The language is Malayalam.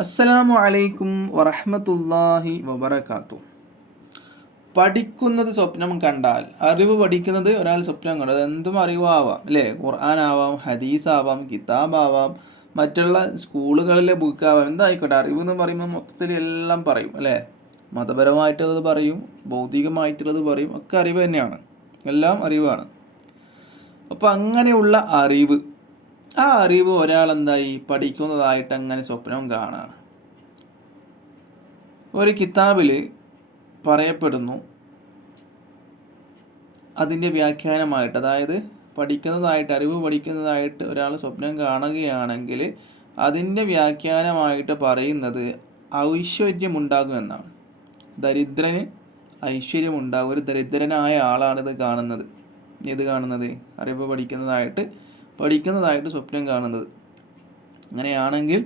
അസ്സലാമു അലൈക്കും വറഹ്മത്തുള്ളാഹി വബറകാതുഹു. പഠിക്കുന്നത് സ്വപ്നം കണ്ടാൽ, അറിവ് പഠിക്കുന്നത് ഒരാൾ സ്വപ്നം കണ്ടത് എന്തും അറിവാവാം അല്ലേ? ഖുർആനാവാം, ഹദീസാവാം, കിതാബാവാം, മറ്റുള്ള സ്കൂളുകളിലെ ബുക്കാവാം, എന്തായിക്കോട്ടെ. അറിവ് എന്ന് പറയുമ്പോൾ മൊത്തത്തിൽ എല്ലാം പറയും അല്ലേ? മതപരമായിട്ടുള്ളത് പറയും, ഭൗതികമായിട്ടുള്ളത് പറയും, ഒക്കെ അറിവ് തന്നെയാണ്, എല്ലാം അറിവാണ്. അപ്പോൾ അങ്ങനെയുള്ള അറിവ്, ആ അറിവ് ഒരാൾ എന്തായി പഠിക്കുന്നതായിട്ട് അങ്ങനെ സ്വപ്നം കാണാണ്. ഒരു കിതാബിൽ പറയപ്പെടുന്നു, അതിൻ്റെ വ്യാഖ്യാനമായിട്ട്, അതായത് പഠിക്കുന്നതായിട്ട്, അറിവ് പഠിക്കുന്നതായിട്ട് ഒരാൾ സ്വപ്നം കാണുകയാണെങ്കിൽ അതിൻ്റെ വ്യാഖ്യാനമായിട്ട് പറയുന്നത് ഐശ്വര്യമുണ്ടാകുമെന്നാണ്. ദരിദ്രന് ഐശ്വര്യമുണ്ടാകും. ഒരു ദരിദ്രനായ ആളാണിത് കാണുന്നത്. ഇത് കാണുന്നത് അറിവ് പഠിക്കുന്നതായിട്ട് സ്വപ്നം കാണുന്നത്. അങ്ങനെയാണെങ്കിൽ